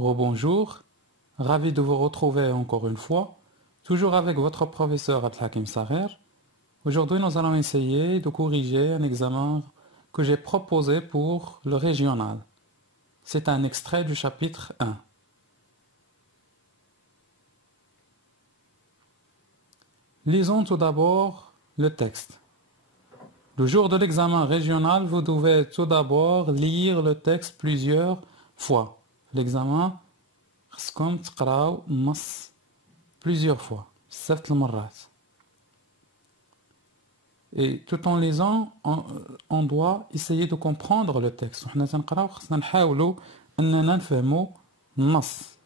Rebonjour, ravi de vous retrouver encore une fois, toujours avec votre professeur Abdelhakim Sarer. Aujourd'hui, nous allons essayer de corriger un examen que j'ai proposé pour le régional. C'est un extrait du chapitre 1. Lisons tout d'abord le texte. Le jour de l'examen régional, vous devez tout d'abord lire le texte plusieurs fois. L'examen, خصكم تقراو النص plusieurs fois, بزاف المرات. Et tout en lisant, on doit essayer de comprendre le texte. وحنا تنقراو خصنا نحاولوا أننا نفهموا النص.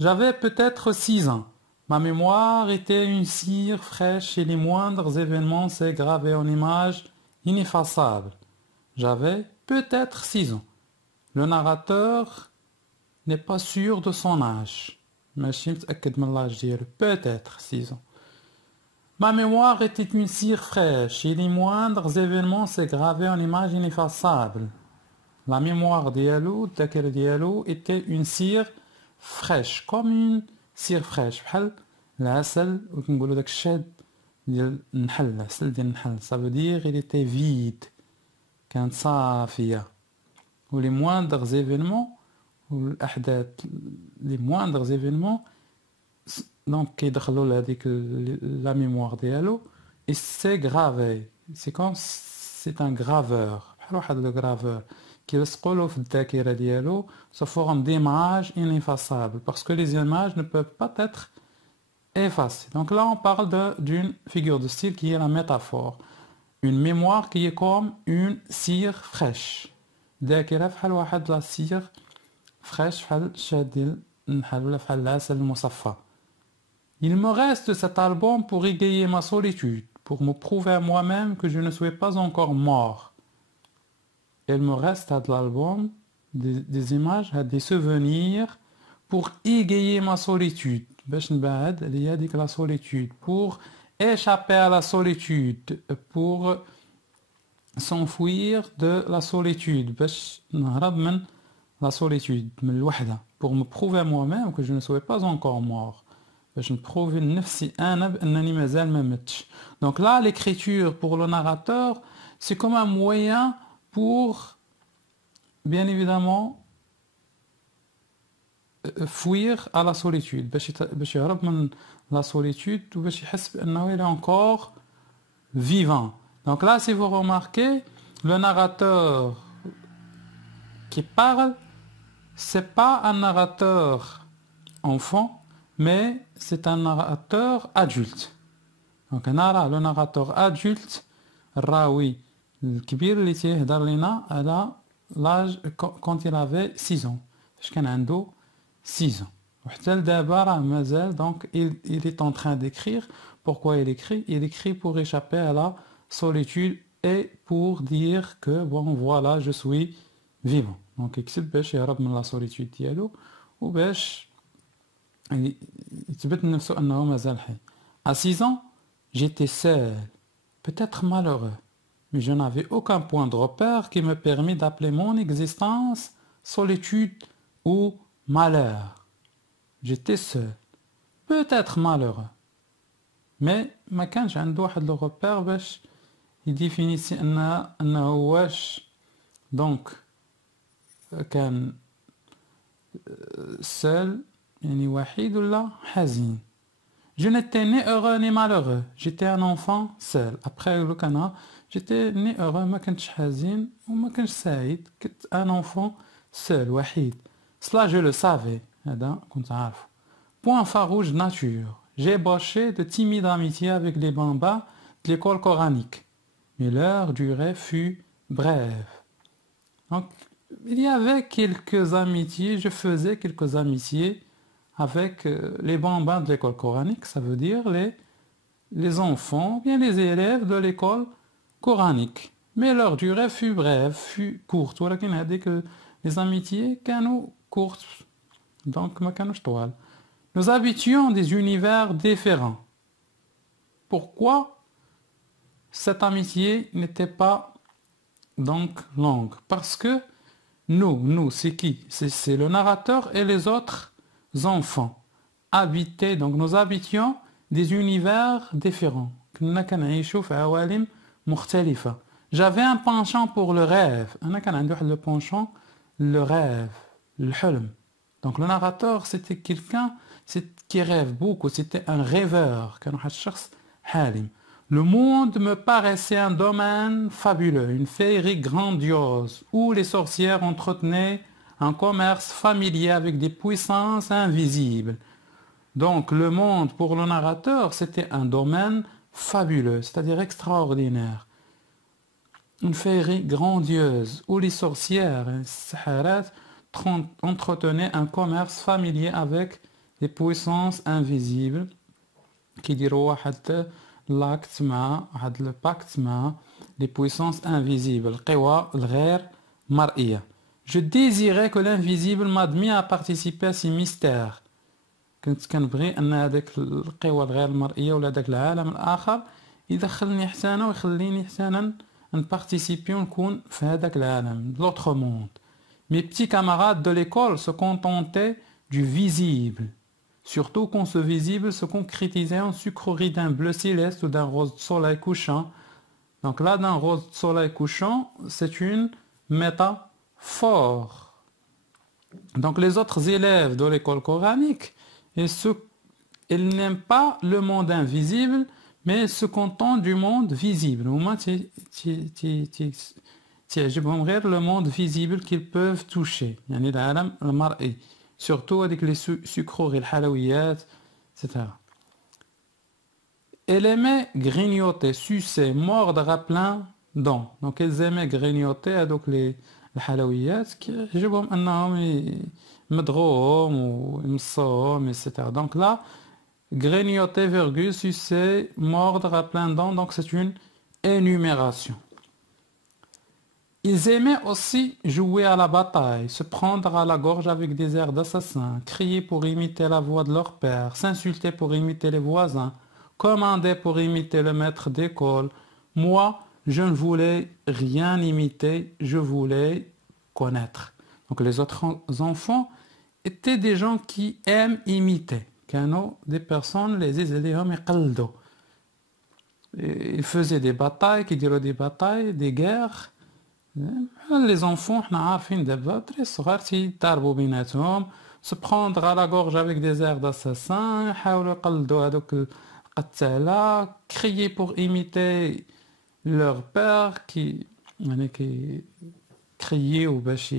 J'avais peut-être 6 ans. Ma mémoire était une cire fraîche et les moindres événements s'est gravé en images ineffaçables. J'avais peut-être 6 ans. Le narrateur n'est pas sûr de son âge. Peut-être 6 ans. Ma mémoire était une cire fraîche et les moindres événements s'est gravé en images ineffaçables. La mémoire ديالو الذاكرة ديالو était une cire fraîche, comme une cire fraîche بحال العسل وكنقولوا داك الشاد ديال النحل العسل ديال النحل. Ça veut dire il était vide, كانت صافية. و les moindres événements والأحداث les moindres événements donc كيدخلوا لهذيك la mémoire ديالو et c'est gravé. C'est comme c'est un graveur بحال واحد le graveur كيلصقوا له في الذاكرة ديالو sous forme d'images ineffaçables parce que les images ne peuvent pas être effacées. Donc là on parle d'une figure de style qui est la métaphore. Une mémoire qui est comme une cire fraîche. ذاكرة بحال واحد la cire fraîche بحال الشاد ديال النحل ولا بحال العسل المصفى. Il me reste cet album pour égayer ma solitude, pour me prouver à moi-même que je ne suis pas encore mort. Il me reste de l'album des images, des souvenirs pour égayer ma solitude. باش نبعد عليا ديك la solitude, pour échapper à la solitude, pour s'enfuir de la solitude, باش نهرب من la solitude, من الوحدة, pour me prouver à moi-même que je ne suis pas encore mort. باش نبروفي لنفسي انا بانني مازال ما متش. Donc là l'écriture pour le narrateur c'est comme un moyen pour bien évidemment fuir à la solitude, باش يهرب من la solitude وباش يحس بانه il est encore vivant. Donc là si vous remarquez le narrateur qui parle c'est pas un narrateur enfant mais c'est un narrateur adulte. Donc le narrateur adulte الراوي الكبير اللي تيهضر لنا على l'âge quand il avait 6 ans. فاش كان عنده 6 ans. وحتى لدابا راه مازال donc il est en train d'écrire. Pourquoi il écrit? Il écrit pour échapper à la solitude et pour dire que bon voilà je suis vivant. Donc يكتب باش يهرب من la solitude ديالو وباش يثبت لنفسه أنه مازال حي. À 6 ans, j'étais seul, peut-être malheureux, mais je n'avais aucun point de repère qui me permit d'appeler mon existence solitude ou malheur. J'étais seul, peut-être malheureux, mais ما كانش عنده واحد لو repère باش يديفينيسي أنه واش donc كان seul يعني وحيد ولا حزين. Je n'étais ni heureux ni malheureux. J'étais un enfant seul. Après le cana, j'étais ni heureux ما كنتش حزين وما كنتش سعيد. كنت un enfant seul وحيد. Cela je le savais. هذا كنت عارفه. Point farouche nature. J'ai ébauché de timides amitiés avec les bambins de l'école coranique. Mais leur durée fut brève. Donc il y avait quelques amitiés. Je faisais quelques amitiés avec les bambins de l'école coranique, ça veut dire les enfants, bien les élèves de l'école coranique. Mais leur durée fut brève, fut courte. ولكن هذيك les amitiés كانوا courtes, donc ما كانوش طوال. Nous habitions des univers différents. Pourquoi cette amitié n'était pas donc longue? Parce que Nous, c'est qui? C'est le narrateur et les autres enfants. Habiter, donc nous habitions des univers différents. كنا كنعيشوا في عوالم مختلفة. J'avais un penchant pour le rêve. أنا كان عندي واحد le penchant, le rêve, الحلم. Donc le narrateur, c'était quelqu'un qui rêve beaucoup, c'était un rêveur. كان واحد الشخص حالم. Le monde me paraissait un domaine fabuleux, une féerie grandiose, où les sorcières entretenaient un commerce familier avec des puissances invisibles. Donc le monde pour le narrateur, c'était un domaine fabuleux, c'est-à-dire extraordinaire. Une féerie grandiose, où les sorcières et les saharat entretenaient un commerce familier avec des puissances invisibles, qui diront l'acte مع واحد le pacte مع les puissances invisibles القوى الغير مرئية. Je désirais que l'invisible m'admit à participer à ces mystères. كنت كنبغي ان هذاك القوى الغير مرئية ولا داك العالم الآخر يدخلني حتى انا ويخليني حتى انا نبارتيسيبي ونكون في هذاك العالم l'autre monde. Mes petits camarades de l'école se contentaient du visible. Surtout quand ce visible se concrétisait en sucrerie d'un bleu céleste ou d'un rose de soleil couchant. Donc là, d'un rose de soleil couchant, c'est une métaphore. Donc les autres élèves de l'école coranique, ils n'aiment pas le monde invisible, mais se contentent du monde visible. Au moins, تعجبهم غير le monde visible qu'ils peuvent toucher. يعني العالم المرئي. Surtout avec les sucreries, les halawiyat, etc. Elle aimait grignoter, sucer, mordre à plein dents. Donc elles aimaient grignoter donc les halawiyat qui يعجبهم انهم يمضغوهم ويمصوهم, etc. Donc là, grignoter, virgule, sucer, mordre à plein dents, donc c'est une énumération. Ils aimaient aussi jouer à la bataille, se prendre à la gorge avec des airs d'assassins, crier pour imiter la voix de leur père, s'insulter pour imiter les voisins, commander pour imiter le maître d'école. Moi, je ne voulais rien imiter, je voulais connaître. Donc les autres enfants étaient des gens qui aiment imiter. كانوا des personnes les يزيدهم يقلدوا. Ils faisaient des batailles, qui diront des batailles, des guerres. Les enfants, حنا عارفين دابا دري صغار تيضاربوا بيناتهم, se prendre à la gorge avec des airs d'assassins, يحاولوا يقلدوا هذوك القتالة, crier pour imiter leur père qui يعني كي crier باش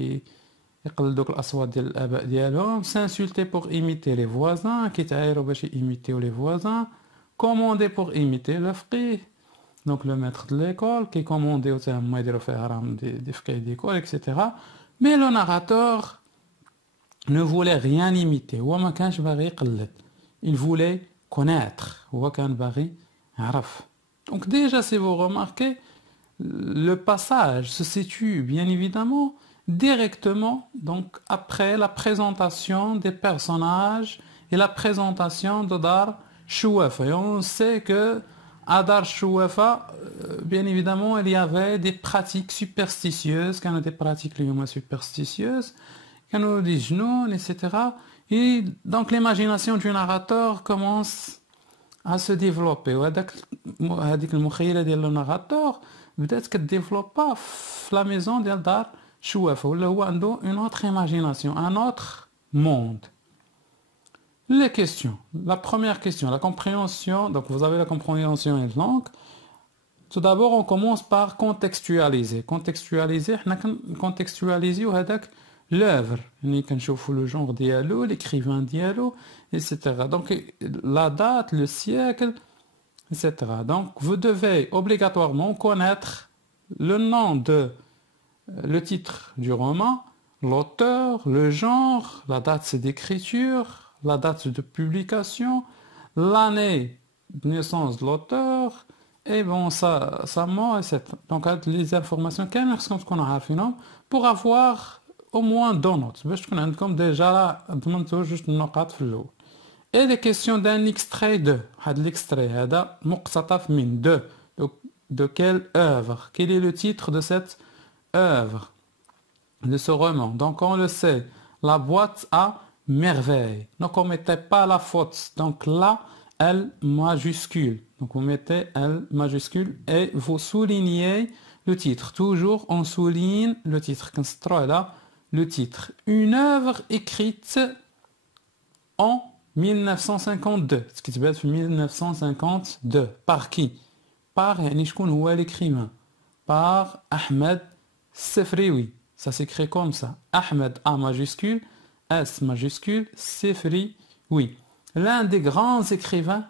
يقلدوك الأصوات ديال الآباء ديالهم, s'insulter pour imiter les voisins, كيتعايروا باش imiter les voisins, commander pour imiter le fqih. Donc le maître de l'école qui commandait au terme des fqih d'école, etc. Mais le narrateur ne voulait rien imiter. Il voulait connaître. Donc déjà, si vous remarquez, le passage se situe bien évidemment directement donc après la présentation des personnages et la présentation de Dar Chouafa. Et on sait que à Dar Chouafa, bien évidemment, il y avait des pratiques superstitieuses, qu'il y a des pratiques superstitieuses, qu'il y a des genoux, etc. Et donc l'imagination du narrateur commence à se développer. Le narrateur peut-être qu'il ne développe pas la maison de Dar Chouafa, ou une autre imagination, un autre monde. Les questions. La première question, la compréhension. Donc vous avez la compréhension et la langue. Tout d'abord, on commence par contextualiser. Contextualiser, contextualiser l'œuvre. Le genre dialogue, l'écrivain dialogue, etc. Donc la date, le siècle, etc. Donc vous devez obligatoirement connaître le nom le titre du roman, l'auteur, le genre, la date d'écriture, la date de publication, l'année de naissance de l'auteur, et bon, sa mort, etc. Donc, les informations qu'on a pour avoir au moins deux notes. Je connais comme déjà là, juste une note. Et les questions d'un extrait de, l'extrait, de quelle œuvre? Quel est le titre de cette œuvre? de ce roman. Donc on le sait, la boîte à merveille. Donc on ne mettait pas la faute. Donc là, L majuscule. Donc vous mettez L majuscule et vous soulignez le titre. Toujours on souligne le titre. Là, le titre. Une œuvre écrite en 1952. Ce qui se passe en 1952. Par qui? Par l'écrivain. Par Ahmed Sefrioui. Ça s'écrit comme ça. Ahmed A majuscule, S majuscule, Sefrioui. L'un des grands écrivains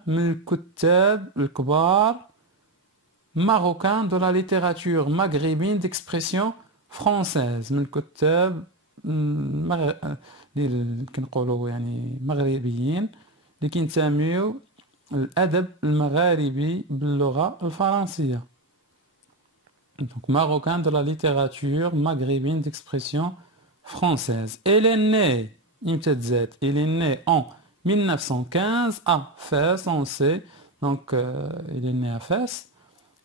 marocains de la littérature maghrébine d'expression française. اللي كنقولوا يعني مغربيين اللي كينتميو الأدب المغاربي باللغة الفرنسية. Donc marocain de la littérature maghrébine d'expression française. Elle est née, il est né en 1915 à Fès, on sait. Donc il est né à Fès.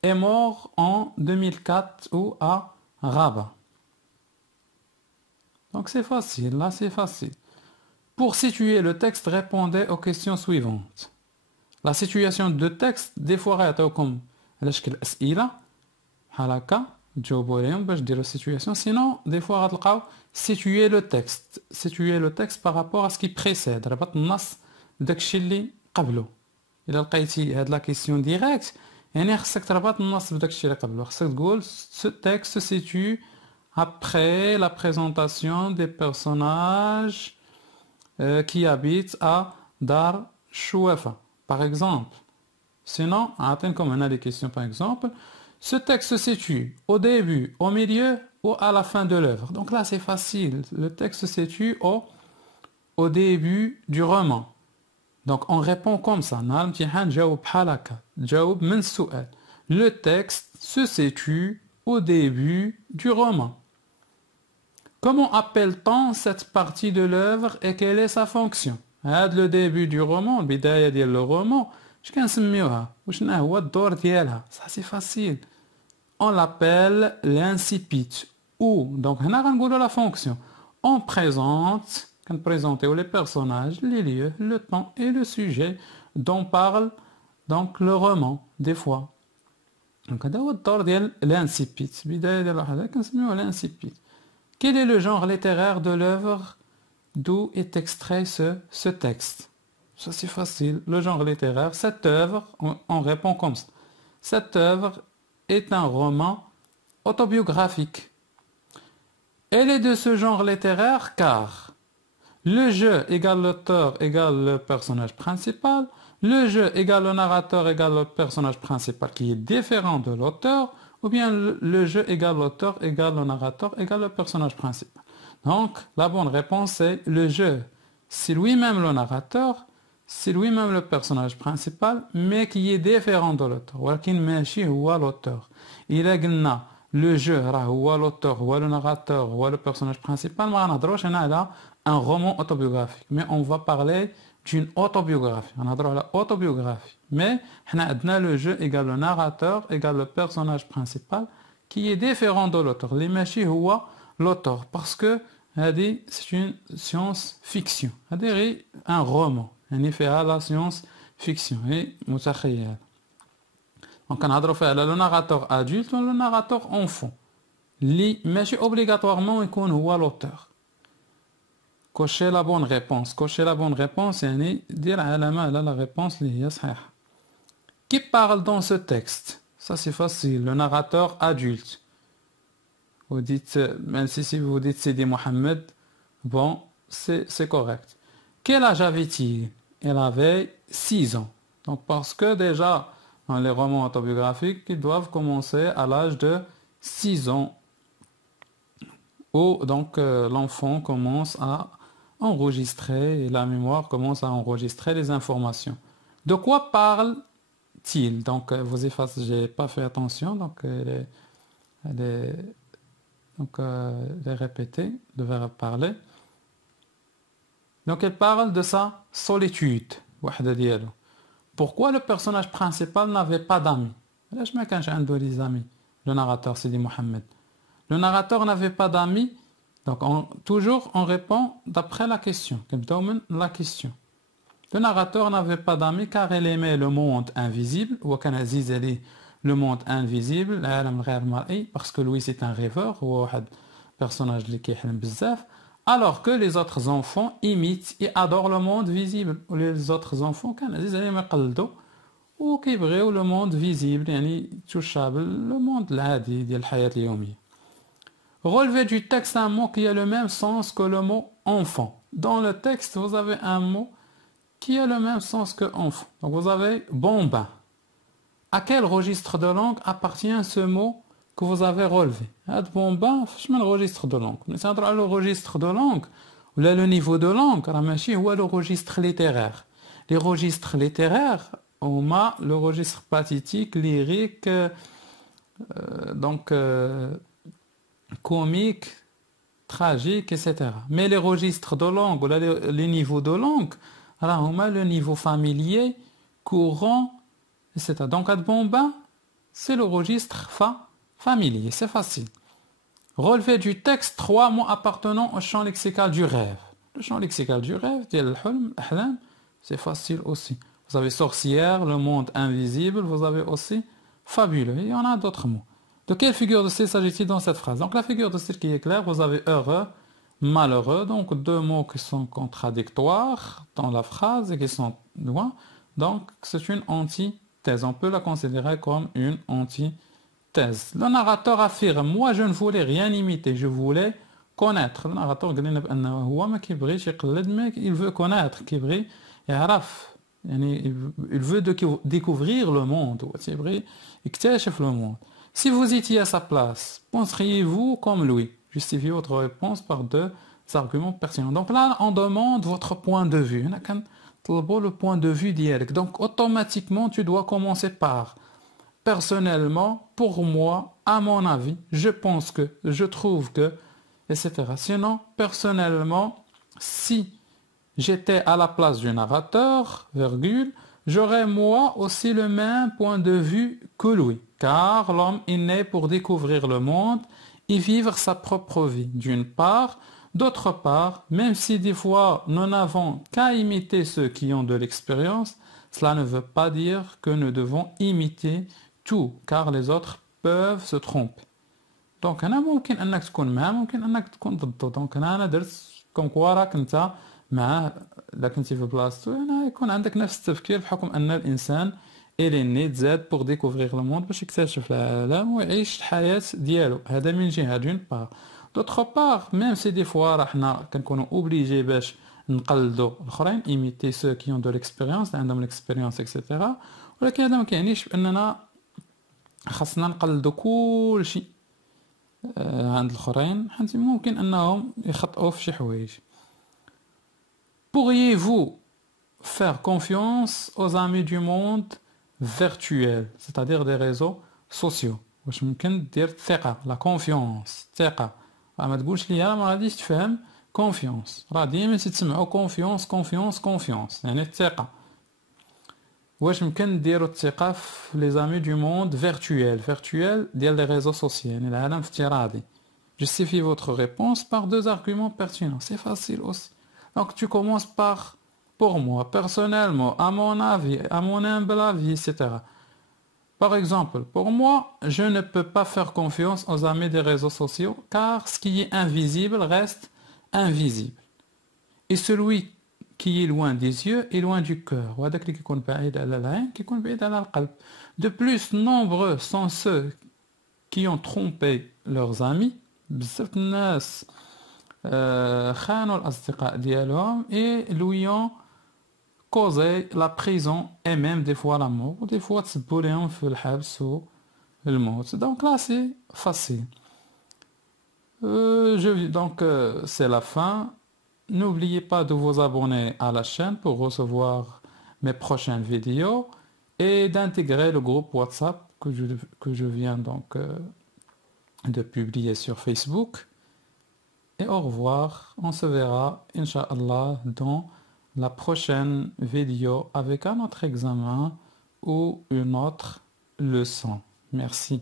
Est mort en 2004 ou à Rabat. Donc c'est facile, là c'est facile. Pour situer le texte, répondez aux questions suivantes. La situation de texte, des fois, غيعطيوكم على شكل أسئلة بحال هكا تجاوبوا عليهم باش ديروا situation. Sinon, des fois غتلقاو situer le texte. Situer le texte par rapport à ce qui précède. ربط النص بداكشي اللي قبله. إلا لقيتي هاد لا question direct, يعني خصك تربط النص بداكشي اللي قبله. خصك تقول ce texte se situe après la présentation des personnages qui habitent à Dar Chouefa, par exemple. Sinon, comme on a des questions par exemple, ce texte se situe au début, au milieu ou à la fin de l'œuvre. Donc là, c'est facile. Le texte se situe au début du roman. Donc on répond comme ça. Le texte se situe au début du roman. Comment appelle-t-on cette partie de l'œuvre et quelle est sa fonction? Le début du roman, البداية ديال le roman, اش كنسميوها؟ وشنو هو الدور ديالها؟ Ça c'est facile. On l'appelle l'incipit. Ou, donc هنا غنقولوا la fonction. On présente, كنبريزونطيو les personnages, les lieux, le temps et le sujet dont parle donc le roman, des fois. Donc هذا هو الدور ديال l'incipit. البداية ديال الحاجة كنسميوها l'incipit. Quel est le genre littéraire de l'œuvre d'où est extrait ce texte? Ça c'est facile. Le genre littéraire, cette œuvre, on répond comme ça. Cette œuvre est un roman autobiographique. Elle est de ce genre littéraire car le jeu égale l'auteur égale le personnage principal, le jeu égale le narrateur égale le personnage principal qui est différent de l'auteur, ou bien le jeu égale l'auteur égale le narrateur égale le personnage principal. Donc la bonne réponse est le jeu. C'est lui-même le narrateur, c'est lui-même le personnage principal, mais qui est différent de l'auteur. ولكن ماشي هو l'auteur. إلا قلنا le jeu هو l'auteur هو le narrateur هو le personnage principal, ما غنهضروش هنا على un roman autobiographique, mais on va parler d'une autobiographie. On a la autobiographie. Mais le jeu égale le narrateur égale le personnage principal qui est différent de l'auteur. L'imagine هو l'auteur parce que c'est une science-fiction. C'est un roman. On y fait à la science-fiction. Et متخيل. Donc on a le narrateur adulte ou le narrateur enfant. L'imagine obligatoirement يكون هو l'auteur. Cochez la bonne réponse. Cochez la bonne réponse, يعني دير علامة على la réponse اللي هي صحيحة. Qui parle dans ce texte? Ça c'est facile. Le narrateur adulte. Vous dites, même si vous dites Sidi Mohamed, bon, c'est correct. Quel âge avait-il? Il avait 6 ans. Donc parce que déjà, dans les romans autobiographiques, ils doivent commencer à l'âge de 6 ans. Où donc l'enfant commence à enregistrer et la mémoire commence à enregistrer les informations. De quoi parle-t-il? Donc vous effacez, j'ai pas fait attention, donc elle est répétée, de verbe parler. Donc elle parle de sa solitude. Pourquoi le personnage principal n'avait pas d'amis? Le narrateur Sidi Mohamed. Le narrateur n'avait pas d'amis. Donc, toujours, on répond d'après la question. La question. Le narrateur n'avait pas d'amis car il aimait le monde invisible. Le monde invisible, parce que lui, c'est un rêveur, ou un personnage qui aime bzaf. Alors que les autres enfants imitent et adorent le monde visible. Les autres enfants, ou qui le monde visible, le monde l'adi, de la vie quotidienne. Relevez du texte un mot qui a le même sens que le mot enfant. Dans le texte, vous avez un mot qui a le même sens que enfant. Donc vous avez bambin. À quel registre de langue appartient ce mot que vous avez relevé? Bambin, c'est le registre de langue. Mais c'est le registre de langue, ou le niveau de langue, ou le registre littéraire. Les registres littéraires, on a le registre pathétique, lyrique, comique, tragique, etc. Mais les registres de langue, les niveaux de langue, alors on a le niveau familier, courant, etc. Donc, bambin, c'est le registre familier, c'est facile. Relevé du texte 3 mots appartenant au champ lexical du rêve. Le champ lexical du rêve, c'est facile aussi. Vous avez sorcière, le monde invisible, vous avez aussi fabuleux. Il y en a d'autres mots. De quelle figure de style s'agit-il dans cette phrase? Donc la figure de style qui est claire, vous avez heureux, malheureux, donc deux mots qui sont contradictoires dans la phrase et qui sont loin. Donc c'est une antithèse. On peut la considérer comme une antithèse. Le narrateur affirme, moi je ne voulais rien imiter, je voulais connaître. Le narrateur il veut connaître, il veut découvrir le monde. Le monde. Si vous étiez à sa place, penseriez-vous comme lui? Justifiez votre réponse par deux arguments pertinents. Donc là, on demande votre point de vue. Le point de vue direct. Donc automatiquement, tu dois commencer par personnellement, pour moi, à mon avis, je pense que, je trouve que, etc. Sinon, personnellement, si j'étais à la place du narrateur, virgule, j'aurais moi aussi le même point de vue que lui. Car l'homme est né pour découvrir le monde et vivre sa propre vie, d'une part. D'autre part, même si des fois nous n'avons qu'à imiter ceux qui ont de l'expérience, cela ne veut pas dire que nous devons imiter tout, car les autres peuvent se tromper. Donc, أنا ممكن أنك تكون معه ممكن أنك تكون ضده. دونك أنا درت كوم كوا راك أنت معه إلا كنتي في بلاصتو أنا يكون عندك نفس التفكير بحكم أن الإنسان إلي ني تزاد بور ديكوفريغ لو موند باش يكتشف العالم ويعيش الحياة ديالو. هذا من جهة دون بار. دوطخ بار ميم سي دي فوا راه حنا كنكونوا اوبليجي باش نقلدوا الاخرين ايميتي سو كي اون دو ليكسبيريونس عندهم ليكسبيريونس اكسيتيرا، ولكن هذا ما كيعنيش باننا خاصنا نقلدوا كل شيء عند الاخرين، حيت ممكن انهم يخطئوا في شي حوايج. Pourriez-vous faire confiance aux amis du monde virtuel, c'est-à-dire des réseaux sociaux؟ واش ممكن دير الثقة، لا كونفيونس، الثقة. ما تقولش لي ما غاديش تفهم كونفيونس، راه ديما تسمعوا كونفيونس كونفيونس كونفيونس يعني الثقة. واش ممكن نديروا الثقة في لي زامي دو موند فيرتويل، فيرتويل ديال لي ريزو سوسيال يعني العالم افتراضي. Justifie votre réponse par deux arguments pertinents. C'est facile aussi. Donc tu commences par pour moi, personnellement, à mon avis, à mon humble avis, etc. Par exemple, pour moi, je ne peux pas faire confiance aux amis des réseaux sociaux car ce qui est invisible reste invisible. Et celui qui est loin des yeux est loin du cœur. De plus, nombreux sont ceux qui ont trompé leurs amis. بزاف الناس خانوا الأصدقاء ديالهم et lui ont causé la prison et même des fois la mort, des fois تسبوا لهم في الحبس والموت. Donc là c'est facile. Donc c'est la fin. N'oubliez pas de vous abonner à la chaîne pour recevoir mes prochaines vidéos et d'intégrer le groupe WhatsApp que je viens donc de publier sur Facebook. Et au revoir, on se verra Inch'Allah dans la prochaine vidéo avec un autre examen ou une autre leçon. Merci.